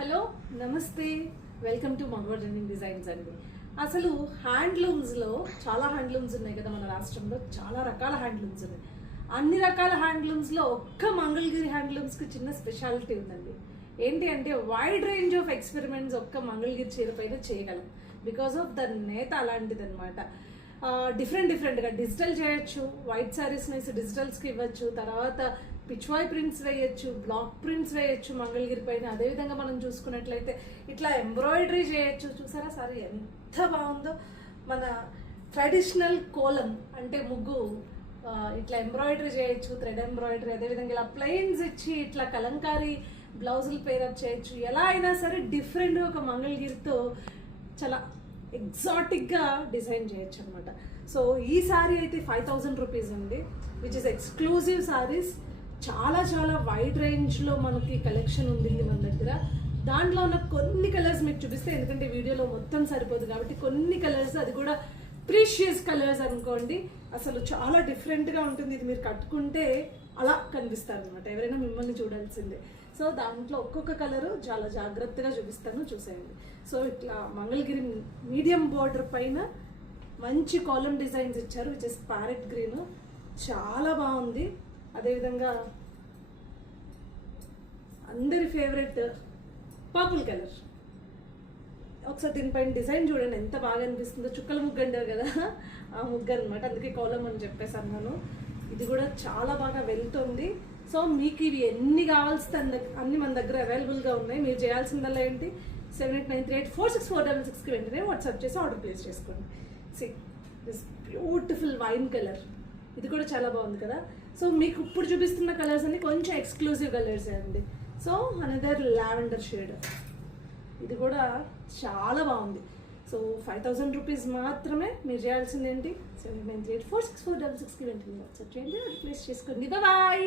Hello నమస్తే, welcome to మగవాడ్ running designs అండి. అసలు హ్యాండ్లూమ్స్లో చాలా హ్యాండ్లూమ్స్ ఉన్నాయి కదా మన రాష్ట్రంలో. చాలా రకాల హ్యాండ్లూమ్స్ ఉన్నాయి. అన్ని రకాల హ్యాండ్లూమ్స్లో ఒక్క మంగళగిరి హ్యాండ్లూమ్స్కి చిన్న స్పెషాలిటీ ఉందండి. ఏంటి అంటే వైడ్ రేంజ్ ఆఫ్ ఎక్స్పెరిమెంట్స్ ఒక్క మంగళగిరి చీర పైన చేయగలం. బికాస్ ఆఫ్ ద నేత అలాంటిది అనమాట. డిఫరెంట్గా డిజిటల్ చేయొచ్చు, వైట్ శారీస్ వేసి డిజిటల్స్కి ఇవ్వచ్చు, తర్వాత పిచ్వాయ్ ప్రింట్స్ వేయచ్చు, బ్లాక్ ప్రింట్స్ వేయచ్చు మంగళగిరి పైన. అదేవిధంగా మనం చూసుకున్నట్లయితే ఇట్లా ఎంబ్రాయిడరీ చేయొచ్చు. చూసారా సారీ ఎంత బాగుందో. మన ట్రెడిషనల్ కోలం అంటే ముగ్గు ఇట్లా ఎంబ్రాయిడరీ చేయొచ్చు, థ్రెడ్ ఎంబ్రాయిడరీ. అదేవిధంగా ఇలా ప్లెయిన్స్ ఇచ్చి ఇట్లా కలంకారీ బ్లౌజులు పేరప్ చేయొచ్చు. ఎలా అయినా సరే డిఫరెంట్గా ఒక మంగళగిరితో చాలా ఎగ్జాటిక్గా డిజైన్ చేయొచ్చు అనమాట. సో ఈ శారీ అయితే 5000 రూపీస్ ఉంది, విచ్ ఇస్ ఎక్స్క్లూజివ్ శారీస్. చాలా చాలా వైడ్ రేంజ్లో మనకి కలెక్షన్ ఉంది మన దగ్గర. దాంట్లో ఉన్న కొన్ని కలర్స్ మీకు చూపిస్తే, ఎందుకంటే వీడియోలో మొత్తం సరిపోదు కాబట్టి కొన్ని కలర్స్, అది కూడా ప్రీషియస్ కలర్స్ అనుకోండి. అసలు చాలా డిఫరెంట్గా ఉంటుంది. ఇది మీరు కట్టుకుంటే అలా కనిపిస్తారు అనమాట, ఎవరైనా మిమ్మల్ని చూడాల్సిందే. సో దాంట్లో ఒక్కొక్క కలరు చాలా జాగ్రత్తగా చూపిస్తాను, చూసేయండి. సో ఇట్లా మంగళగిరి మీడియం బార్డర్ పైన మంచి కాలమ్ డిజైన్స్ ఇచ్చారు, విచ్ ఇస్ ప్యారెట్ గ్రీన్. చాలా బాగుంది. అదేవిధంగా అందరి ఫేవరెట్ పర్పుల్ కలర్. ఒకసారి దీనిపైన డిజైన్ చూడండి ఎంత బాగా అనిపిస్తుందో. చుక్కల ముగ్గు అంటారు కదా, ఆ ముగ్గు అనమాట, అందుకే కాలం అని చెప్పేసి అన్నాను. ఇది కూడా చాలా బాగా వెళ్తుంది. సో మీకు ఇవి ఎన్ని కావాల్సి అన్ని మన దగ్గర అవైలబుల్గా ఉన్నాయి. మీరు చేయాల్సిందల్లా ఏంటి, 7893846466కి వెంటనే వాట్సాప్ చేసి ఆర్డర్ ప్లేస్ చేసుకోండి. దిస్ బ్యూటిఫుల్ వైన్ కలర్, ఇది కూడా చాలా బాగుంది కదా. సో మీకు ఇప్పుడు చూపిస్తున్న కలర్స్ అన్ని కొంచెం ఎక్స్క్లూజివ్ కలర్స్ అండి. సో అనదర్ లావెండర్ షేడ్, ఇది కూడా చాలా బాగుంది. సో 5000 రూపీస్ మాత్రమే. మీరు చేయాల్సింది ఏంటి, 7893846466కి వెంటనే వాట్సాప్ చేయండి, ఆర్డర్ ప్లేస్ చేసుకోండి. బాయ్.